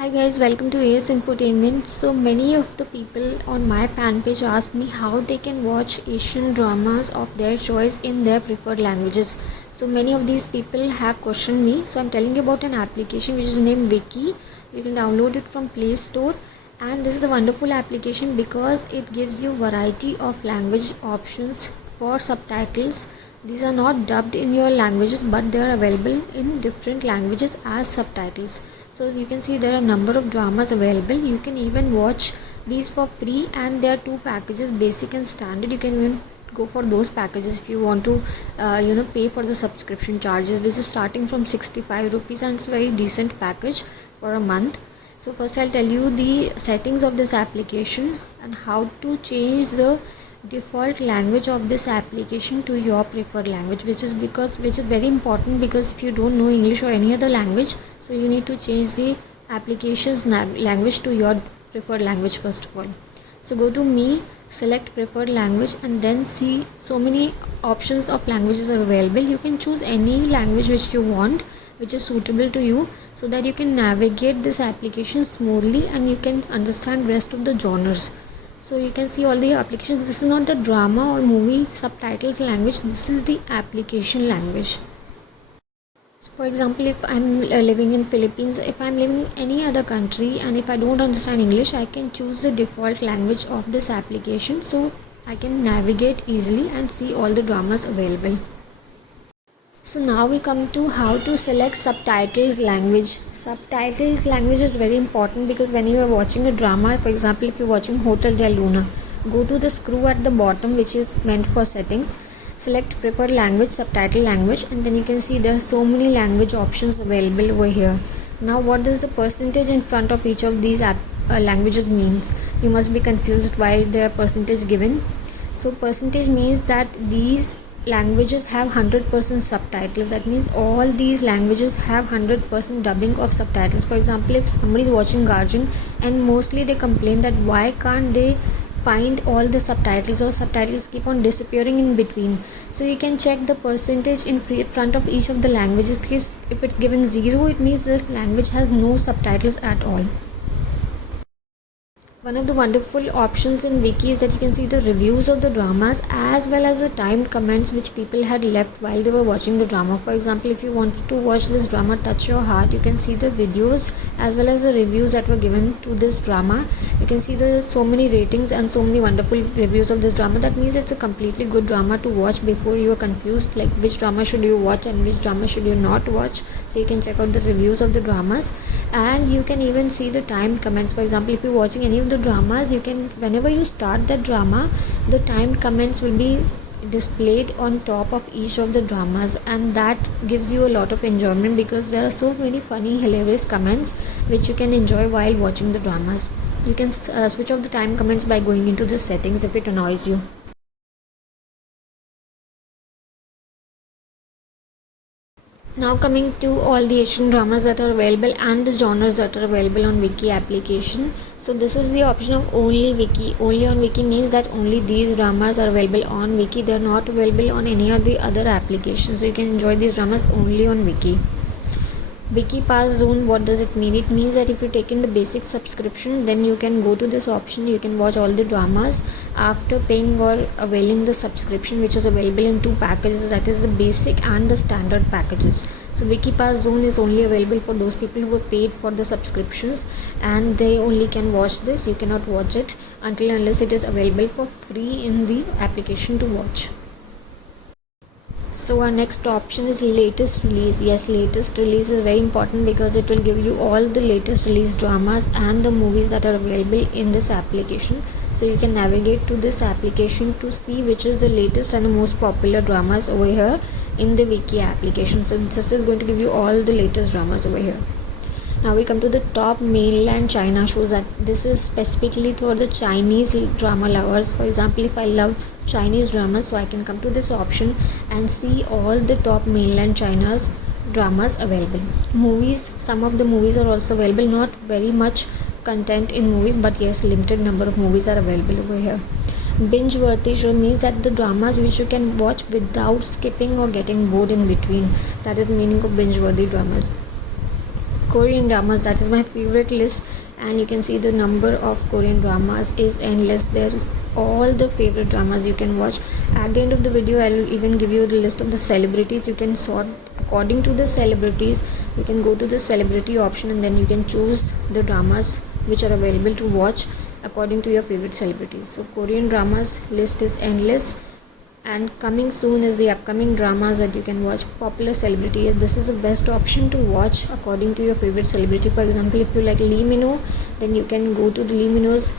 Hi guys, welcome to AS Infotainment. So many of the people on my fan page asked me how they can watch Asian dramas of their choice in their preferred languages. So many of these people have questioned me. So I'm telling you about an application which is named Viki. You can download it from Play Store, and this is a wonderful application because it gives you variety of language options for subtitles. These are not dubbed in your languages, but they are available in different languages as subtitles. So you can see there are a number of dramas available. You can even watch these for free, and there are two packages, basic and standard. You can even go for those packages if you want to pay for the subscription charges, which is starting from 65 rupees, and it's a very decent package for a month. So first I'll tell you the settings of this application and how to change the default language of this application to your preferred language, which is very important, because if you don't know English or any other language, so you need to change the application's language to your preferred language first of all. So go to me, select preferred language, and then see so many options of languages are available. You can choose any language which you want, which is suitable to you, so that you can navigate this application smoothly and you can understand rest of the genres. So you can see all the applications. This is not the drama or movie subtitles language, this is the application language. So for example, if I'm living in Philippines, if I'm living in any other country, and if I don't understand English, I can choose the default language of this application, so I can navigate easily and see all the dramas available. So now we come to how to select subtitles language. Subtitles language is very important because when you are watching a drama, for example, if you're watching Hotel Del Luna, go to the screw at the bottom which is meant for settings, select preferred language, subtitle language, and then you can see there are so many language options available over here. Now what does the percentage in front of each of these languages means? You must be confused why there are percentage given. So percentage means that these languages have 100% subtitles. That means all these languages have 100% dubbing of subtitles. For example, if somebody is watching Guardian and mostly they complain that why can't they find all the subtitles, or subtitles keep on disappearing in between, so you can check the percentage in front of each of the languages. If it's given 0, it means the language has no subtitles at all. One of the wonderful options in Viki is that you can see the reviews of the dramas as well as the timed comments which people had left while they were watching the drama. For example, if you want to watch this drama Touch Your Heart, you can see the videos as well as the reviews that were given to this drama. You can see there's so many ratings and so many wonderful reviews of this drama. That means it's a completely good drama to watch before you are confused like which drama should you watch and which drama should you not watch. So you can check out the reviews of the dramas, and you can even see the timed comments. For example, if you're watching any of the dramas, you can, whenever you start the drama, the timed comments will be displayed on top of each of the dramas, and that gives you a lot of enjoyment because there are so many funny, hilarious comments which you can enjoy while watching the dramas. You can switch off the time comments by going into the settings if it annoys you. Now coming to all the Asian dramas that are available and the genres that are available on Viki application. So this is the option of only Viki. Only on Viki means that only these dramas are available on Viki. They are not available on any of the other applications. So you can enjoy these dramas only on Viki. Viki Pass Zone, what does it mean? It means that if you take in the basic subscription, then you can go to this option. You can watch all the dramas after paying or availing the subscription, which is available in two packages, that is the basic and the standard packages. So Viki Pass Zone is only available for those people who have paid for the subscriptions, and they only can watch this. You cannot watch it unless it is available for free in the application to watch. So our next option is latest release. Yes, latest release is very important because it will give you all the latest release dramas and the movies that are available in this application. So you can navigate to this application to see which is the latest and the most popular dramas over here in the Viki application. So this is going to give you all the latest dramas over here. Now we come to the top mainland China shows. That this is specifically for the Chinese drama lovers. For example, if I love Chinese dramas, so I can come to this option and see all the top mainland China's dramas available. Movies, some of the movies are also available. Not very much content in movies, but yes, limited number of movies are available over here. Binge worthy show means that the dramas which you can watch without skipping or getting bored in between. That is the meaning of binge worthy dramas. Korean dramas. That is my favorite list, and you can see the number of Korean dramas is endless. There is all the favorite dramas you can watch. At the end of the video, I will even give you the list of the celebrities. You can sort according to the celebrities. You can go to the celebrity option, and then you can choose the dramas which are available to watch according to your favorite celebrities. So Korean dramas list is endless, and coming soon is the upcoming dramas that you can watch. Popular celebrity, this is the best option to watch according to your favorite celebrity. For example, if you like Lee Min-ho, then you can go to the Lee Min-ho's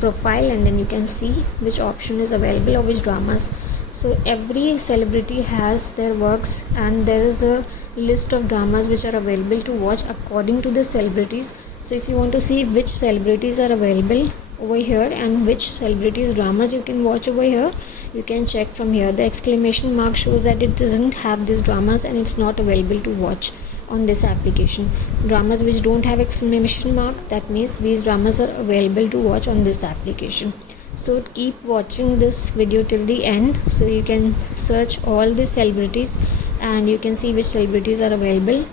profile, and then you can see which option is available or which dramas. So every celebrity has their works, and there is a list of dramas which are available to watch according to the celebrities. So if you want to see which celebrities are available over here and which celebrities dramas you can watch over here, you can check from here. The exclamation mark shows that it doesn't have these dramas and it's not available to watch on this application. Dramas which don't have exclamation mark, that means these dramas are available to watch on this application. So keep watching this video till the end, so you can search all the celebrities and you can see which celebrities are available.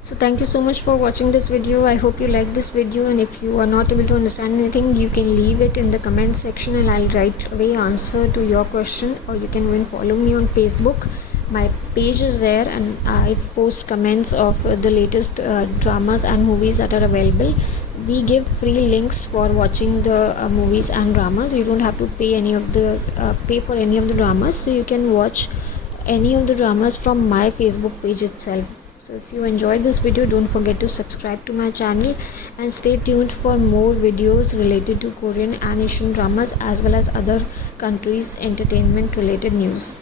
So thank you so much for watching this video. I hope you like this video, and if you are not able to understand anything, you can leave it in the comment section and I'll right away answer to your question. Or you can even follow me on Facebook. My page is there, and I post comments of the latest dramas and movies that are available. We give free links for watching the movies and dramas. You don't have to pay pay for any of the dramas, so you can watch any of the dramas from my Facebook page itself. So if you enjoyed this video, don't forget to subscribe to my channel and stay tuned for more videos related to Korean and Asian dramas as well as other countries' entertainment related news.